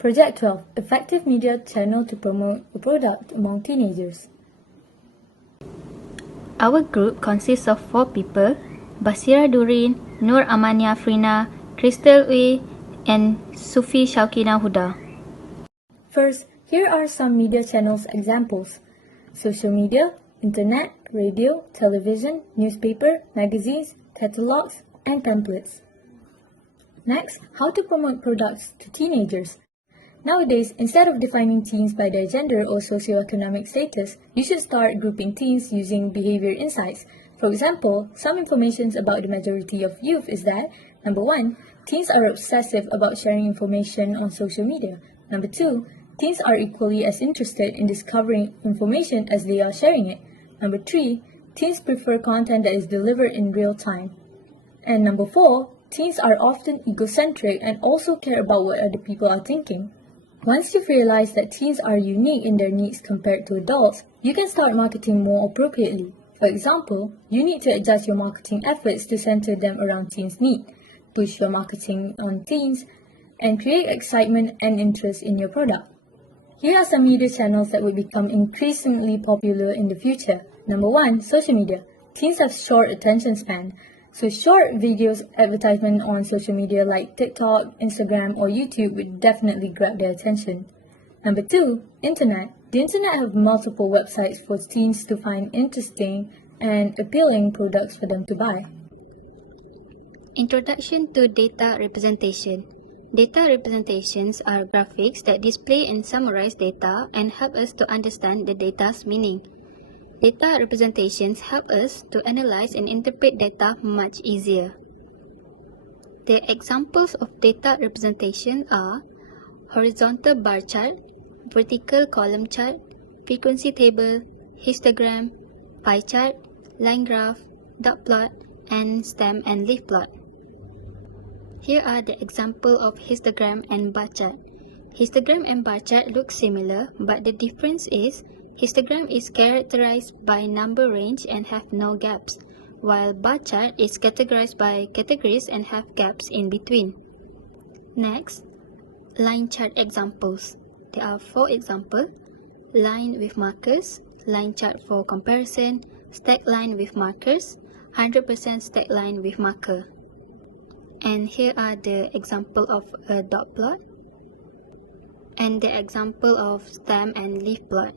Project 12, Effective Media Channel to Promote a Product Among Teenagers. Our group consists of 4 people: Baseera Nurein, Amani Afreena, Ooi, and Sufi Syauqina Huda. First, here are some media channels examples: social media, internet, radio, television, newspaper, magazines, catalogs, and templates. Next, how to promote products to teenagers. Nowadays, instead of defining teens by their gender or socioeconomic status, you should start grouping teens using behavior insights. For example, some information about the majority of youth is that: number 1, teens are obsessive about sharing information on social media. Number 2, teens are equally as interested in discovering information as they are sharing it. Number 3, teens prefer content that is delivered in real time. And number 4, teens are often egocentric and also care about what other people are thinking. Once you've realized that teens are unique in their needs compared to adults, you can start marketing more appropriately. For example, you need to adjust your marketing efforts to center them around teens' needs, push your marketing on teens, and create excitement and interest in your product. Here are some media channels that will become increasingly popular in the future. Number 1, social media. Teens have short attention span, so short videos advertisement on social media like TikTok, Instagram, or YouTube would definitely grab their attention. Number 2, internet. The internet have multiple websites for teens to find interesting and appealing products for them to buy. Introduction to data representation. Data representations are graphics that display and summarize data and help us to understand the data's meaning. Data representations help us to analyze and interpret data much easier. The examples of data representation are horizontal bar chart, vertical column chart, frequency table, histogram, pie chart, line graph, dot plot, and stem and leaf plot. Here are the example of histogram and bar chart. Histogram and bar chart look similar, but the difference is histogram is characterized by number range and have no gaps, while bar chart is categorized by categories and have gaps in between. Next, line chart examples. There are 4 examples: line with markers, line chart for comparison, stack line with markers, 100% stack line with marker. And here are the example of a dot plot and the example of stem and leaf plot.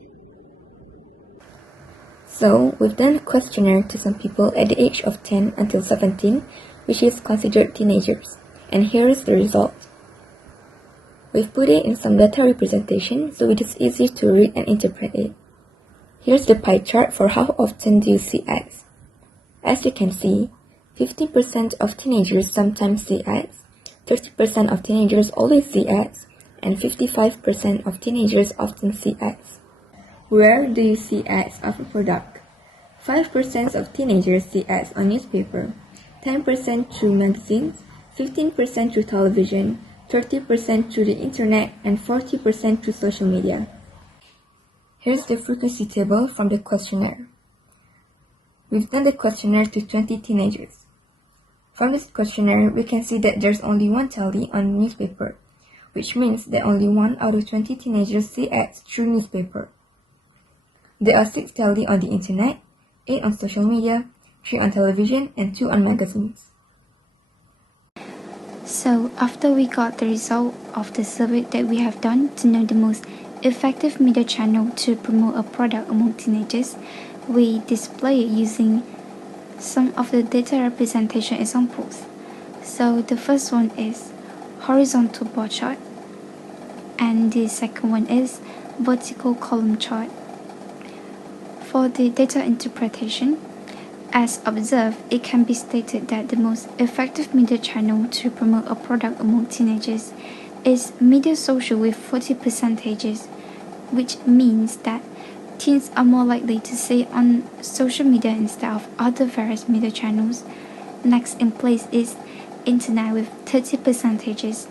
So, we've done a questionnaire to some people at the age of 10 until 17, which is considered teenagers. And here is the result. We've put it in some data representation so it is easy to read and interpret it. Here's the pie chart for how often do you see ads. As you can see, 50% of teenagers sometimes see ads, 30% of teenagers always see ads, and 55% of teenagers often see ads. Where do you see ads of a product? 5% of teenagers see ads on newspaper, 10% through magazines, 15% through television, 30% through the internet, and 40% through social media. Here's the frequency table from the questionnaire. We've done the questionnaire to 20 teenagers. From this questionnaire, we can see that there's only 1 tally on newspaper, which means that only 1 out of 20 teenagers see ads through newspaper. There are 6 tally on the internet, 8 on social media, 3 on television, and 2 on magazines. So, after we got the result of the survey that we have done to know the most effective media channel to promote a product among teenagers, we display it using some of the data representation examples. So, the first one is horizontal bar chart, and the second one is vertical column chart. For the data interpretation, as observed, it can be stated that the most effective media channel to promote a product among teenagers is media social with 40%, which means that teens are more likely to see on social media instead of other various media channels. Next in place is internet with 30%.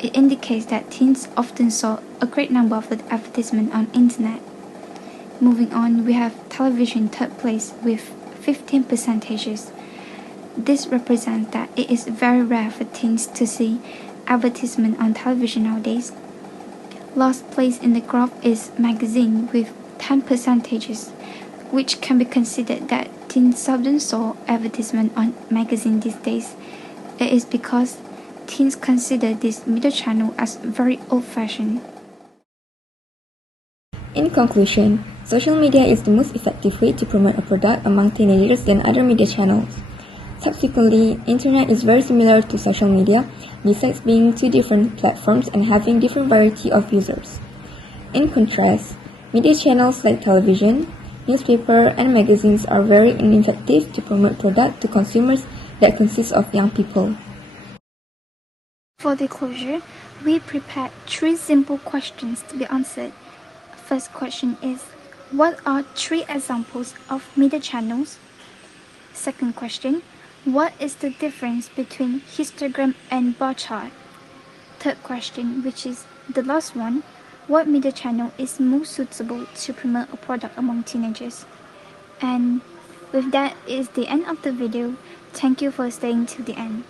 It indicates that teens often saw a great number of advertisements on internet. Moving on, we have television third place with 15%. This represents that it is very rare for teens to see advertisement on television nowadays. Last place in the graph is magazine with 10 percentages, which can be considered that teens seldom saw advertisement on magazine these days. It is because teens consider this middle channel as very old-fashioned. In conclusion, social media is the most effective way to promote a product among teenagers than other media channels. Subsequently, internet is very similar to social media, besides being two different platforms and having different variety of users. In contrast, media channels like television, newspaper, and magazines are very ineffective to promote product to consumers that consist of young people. For the closure, we prepared 3 simple questions to be answered. First question is, what are 3 examples of media channels? Second question, what is the difference between histogram and bar chart? Third question, which is the last one, what media channel is most suitable to promote a product among teenagers? And with that is the end of the video. Thank you for staying till the end.